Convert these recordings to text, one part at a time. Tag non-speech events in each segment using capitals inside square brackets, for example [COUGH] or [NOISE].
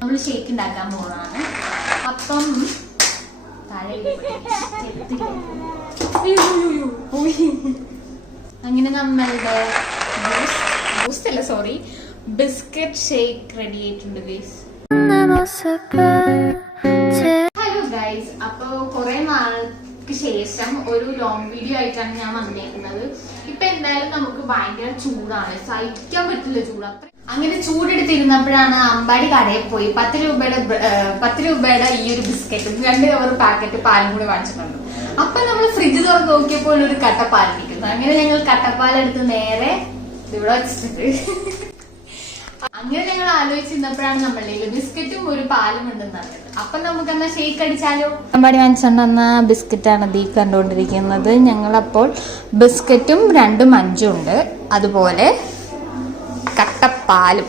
നമ്മൾ ഷേക്ക് ഉണ്ടാക്കാൻ പോകുന്നതാണ് അപ്പം [LAUGHS] അങ്ങനെ നമ്മളുടെ ബൂസ്റ്റ് അല്ല സോറി ബിസ്ക്കറ്റ് ഷേക്ക് റെഡി ആയിട്ടുണ്ട് ഹലോ ഗൈസ് അപ്പൊ കൊറേ നാൾക്ക് ശേഷം ഒരു ലോങ് വീഡിയോ ആയിട്ടാണ് ഞാൻ വന്നേക്കുന്നത്. ഇപ്പൊ എന്തായാലും നമുക്ക് ഭയങ്കര ചൂടാണ്. സഹിക്കാൻ പറ്റില്ല ചൂട്. അങ്ങനെ ചൂടെടുത്തിരുന്നപ്പോഴാണ് അമ്പാടി കടയിൽ പോയി പത്ത് രൂപയുടെ പത്ത് രൂപയുടെ ഈ ഒരു ബിസ്ക്കറ്റ് രണ്ട് കവർ പാക്കറ്റ് പാലും കൂടി വാങ്ങിച്ചിട്ടുണ്ട്. അപ്പൊ നമ്മൾ ഫ്രിഡ്ജ് തുറന്ന് നോക്കിയപ്പോൾ ഒരു കട്ടപ്പാൽ നിൽക്കുന്നു. അങ്ങനെ ഞങ്ങൾ കട്ടപ്പാൽ എടുത്ത് നേരെ ഇവിടെ വെച്ചിട്ടുണ്ട്. അങ്ങനെ ഞങ്ങൾ ആലോചിച്ചിരുന്നപ്പോഴാണ് നമ്മളുടെ ബിസ്ക്കറ്റും ഒരു പാലും ഉണ്ടെന്ന് അറിഞ്ഞത്. അപ്പൊ നമുക്ക് എന്നാ ഷേക്ക് അടിച്ചാലോ? അമ്പാടി വാങ്ങിച്ചുകൊണ്ടുവന്ന ബിസ്ക്കറ്റാണ് ദീ കണ്ടുകൊണ്ടിരിക്കുന്നത് ഞങ്ങളപ്പോൾ ബിസ്ക്കറ്റും രണ്ടും അഞ്ചും ഉണ്ട്. അതുപോലെ കട്ടപ്പാലും.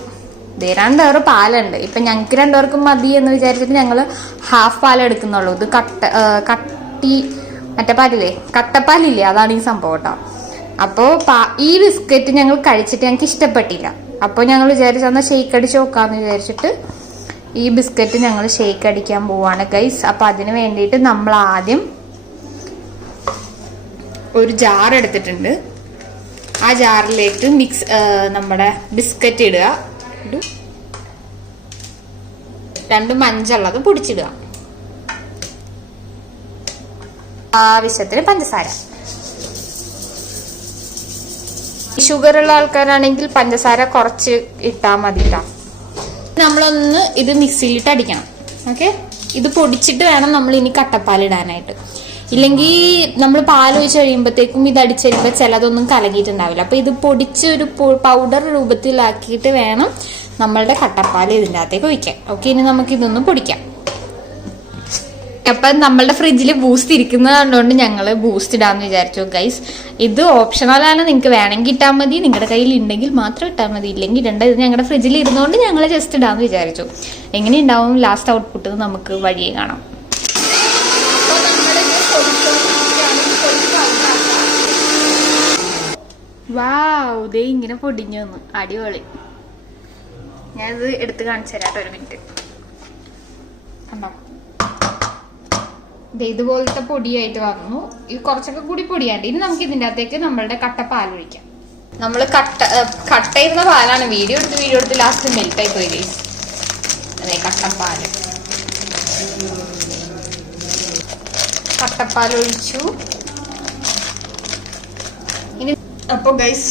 രണ്ടേറ് പാലുണ്ട്. ഇപ്പൊ ഞങ്ങൾക്ക് രണ്ടുപേർക്കും മതി എന്ന് വിചാരിച്ചിട്ട് ഞങ്ങൾ ഹാഫ് പാൽ എടുക്കുന്നുള്ളൂ. ഇത് കട്ട കട്ടി മറ്റേ പാലില്ലേ? കട്ടപ്പാലില്ലേ? അതാണ് ഈ സംഭവം കേട്ടോ. അപ്പോൾ ഈ ബിസ്ക്കറ്റ് ഞങ്ങൾ കഴിച്ചിട്ട് ഞങ്ങൾക്ക് ഇഷ്ടപ്പെട്ടില്ല. അപ്പോൾ ഞങ്ങൾ വിചാരിച്ചു എന്നാൽ ഷെയ്ക്ക് അടിച്ച് നോക്കാമെന്ന് വിചാരിച്ചിട്ട് ഈ ബിസ്ക്കറ്റ് ഞങ്ങൾ ഷെയ്ക്ക് അടിക്കാൻ പോവാണ് ഗൈസ് അപ്പോൾ അതിന് വേണ്ടിയിട്ട് നമ്മൾ ആദ്യം ഒരു ജാർ എടുത്തിട്ടുണ്ട്. ആ ജാറിലേക്ക് മിക്സ് നമ്മുടെ ബിസ്ക്കറ്റ് ഇടുക. ഇടൂ. രണ്ട് മഞ്ചുള്ളത് പൊടിച്ചിടുക. ആവശ്യത്തിന് പഞ്ചസാര. ഷുഗർ ഉള്ള ആൾക്കാരാണെങ്കിൽ പഞ്ചസാര കുറച്ച് ഇട്ടാൽ മതി. നമ്മളൊന്ന് ഇത് മിക്സിയിലിട്ട് അടിക്കണം. ഓക്കെ ഇത് പൊടിച്ചിട്ട് വേണം നമ്മൾ ഇനി കട്ടപ്പാൽ ഇടാനായിട്ട്. ഇല്ലെങ്കിൽ നമ്മൾ പാൽ ഒഴിച്ച് കഴിയുമ്പോഴത്തേക്കും ഇത് അടിച്ച് കഴിയുമ്പോൾ ചിലതൊന്നും കലങ്ങിയിട്ടുണ്ടാവില്ല. അപ്പൊ ഇത് പൊടിച്ച് ഒരു പൗഡർ രൂപത്തിലാക്കിയിട്ട് വേണം നമ്മളുടെ കട്ടപ്പാൽ ഇതിന്റെ അകത്തേക്ക് ഒഴിക്കാൻ. ഓക്കെ ഇനി നമുക്ക് ഇതൊന്ന് പൊടിക്കാം. അപ്പൊ നമ്മളുടെ ഫ്രിഡ്ജിൽ ബൂസ്റ്റ് ഇരിക്കുന്നത് കണ്ടുകൊണ്ട് ഞങ്ങൾ ബൂസ്റ്റ് ഇടാമെന്ന് വിചാരിച്ചു. ഗൈസ് ഇത് ഓപ്ഷണലാണ് നിങ്ങൾക്ക് വേണമെങ്കിൽ ഇട്ടാൽ മതി. നിങ്ങളുടെ കയ്യിൽ ഉണ്ടെങ്കിൽ മാത്രം ഇട്ടാൽ മതി. ഇല്ലെങ്കിൽ ഇടണ്ട ഇത് ഞങ്ങളുടെ ഫ്രിഡ്ജിൽ ഇരുന്നുകൊണ്ട് ഞങ്ങൾ ജസ്റ്റ് ഇടാമെന്ന് വിചാരിച്ചു. എങ്ങനെ ഉണ്ടാവും ലാസ്റ്റ് ഔട്ട്പുട്ട് നമുക്ക് വഴിയെ കാണാം. വാവ് ഇങ്ങനെ പൊടിഞ്ഞു വന്നു. അടിപൊളി. ഞാനിത് എടുത്ത് കാണിച്ചു തരാം ഒരു മിനിറ്റ് കണ്ടോ? ഇതുപോലത്തെ പൊടിയായിട്ട് വന്നു. ഇത് കുറച്ചൊക്കെ കൂടി പൊടിയാണ്ട്. ഇനി നമുക്ക് ഇതിന്റെ അകത്തേക്ക് നമ്മളുടെ കട്ട പാൽ ഒഴിക്കാം. നമ്മൾ കട്ട കട്ട ചെയ്യുന്ന പാലാണ്. വീഡിയോ എടുത്ത് വീഡിയോ എടുത്ത് ലാസ്റ്റ് മെൽറ്റ് ആയി പോയി. അതെ കട്ടപ്പാൽ കട്ടപ്പാൽ ഒഴിച്ചു. ഇനി അപ്പൊ ഗൈസ്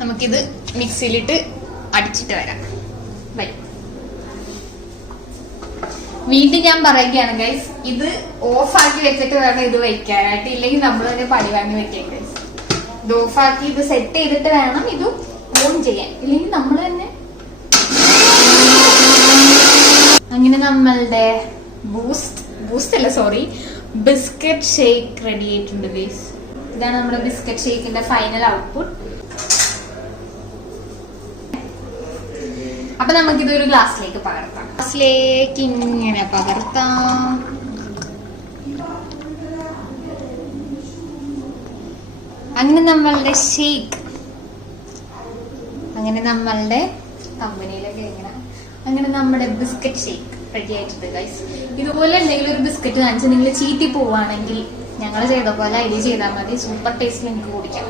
നമുക്കിത് മിക്സിയിലിട്ട് അടിച്ചിട്ട് വരാം. ബൈ വീണ്ടും ഞാൻ പറയുകയാണ് ഗൈസ് ഇത് ഓഫ് ആക്കി വെച്ചിട്ട് വേണം ഇത് വെക്കാനായിട്ട്. ഇല്ലെങ്കിൽ നമ്മൾ തന്നെ പണി വാങ്ങി വെക്കാം ഗൈസ് ഇത് ഓഫ് ആക്കി ഇത് സെറ്റ് ചെയ്തിട്ട് വേണം ഇത് ഓൺ ചെയ്യാൻ. ഇല്ലെങ്കിൽ നമ്മൾ തന്നെ അങ്ങനെ നമ്മളുടെ ബൂസ്റ്റ് ബൂസ്റ്റ് അല്ല സോറി ബിസ്ക്കറ്റ് ഷേക്ക് റെഡി ആയിട്ടുണ്ട് ഗൈസ് ഇതാണ് നമ്മുടെ ബിസ്ക്കറ്റ് ഷേക്കിന്റെ ഫൈനൽ ഔട്ട്പുട്ട് അപ്പൊ നമുക്കിത് ഒരു ഗ്ലാസ്സിലേക്ക് പകർത്താം. ഗ്ലാസ്സിലേക്ക് ഇങ്ങനെ പകർത്താം. അങ്ങനെ നമ്മളുടെ ഷേക്ക് അങ്ങനെ നമ്മളുടെ കമ്പനിയിലൊക്കെ എങ്ങനെ അങ്ങനെ നമ്മുടെ ബിസ്ക്കറ്റ് ഷേക്ക് റെഡി ആയിട്ടുണ്ട് ഗൈസ് ഇതുപോലെ എന്തെങ്കിലും ഒരു ബിസ്ക്കറ്റ് കാണിച്ച് നിങ്ങൾ ചീറ്റി പോവാണെങ്കിൽ ഞങ്ങൾ ചെയ്ത പോലെ ഐഡിയ ചെയ്താൽ മതി. സൂപ്പർ ടേസ്റ്റിൽ നിങ്ങൾക്ക് കുടിക്കാം.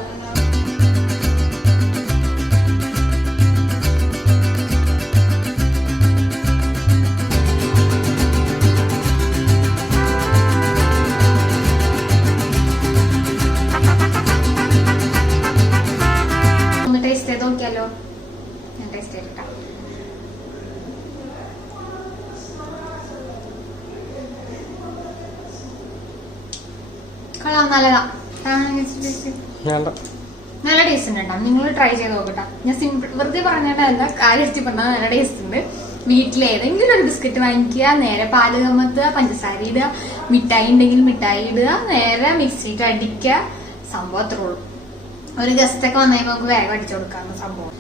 കൊള്ളാം നല്ലതാ. വേണ്ട. നല്ല ടേസ്റ്റ് ഉണ്ട് കേട്ടോ. നിങ്ങൾ ട്രൈ ചെയ്ത് നോക്കട്ടോ ഞാൻ സിമ്പിൾ വെറുതെ പറഞ്ഞിട്ടല്ല കാര്യത്തിൽ പറഞ്ഞാൽ നല്ല ടേസ്റ്റ് ഉണ്ട്. വീട്ടിൽ ഏതെങ്കിലും ഒരു ബിസ്ക്കറ്റ് വാങ്ങിക്കുക നേരെ പാൽ കമത്തുക പഞ്ചസാര ഇടുക മിഠായി ഉണ്ടെങ്കിൽ മിഠായി ഇടുക നേരെ മിക്സിയിട്ട് അടിക്കുക സംഭവം അത്രേ ഉള്ളൂ. ഒരു ഗസ്റ്റൊക്കെ വന്നാൽ നമുക്ക് വേഗം അടിച്ചു കൊടുക്കാവുന്ന സംഭവം.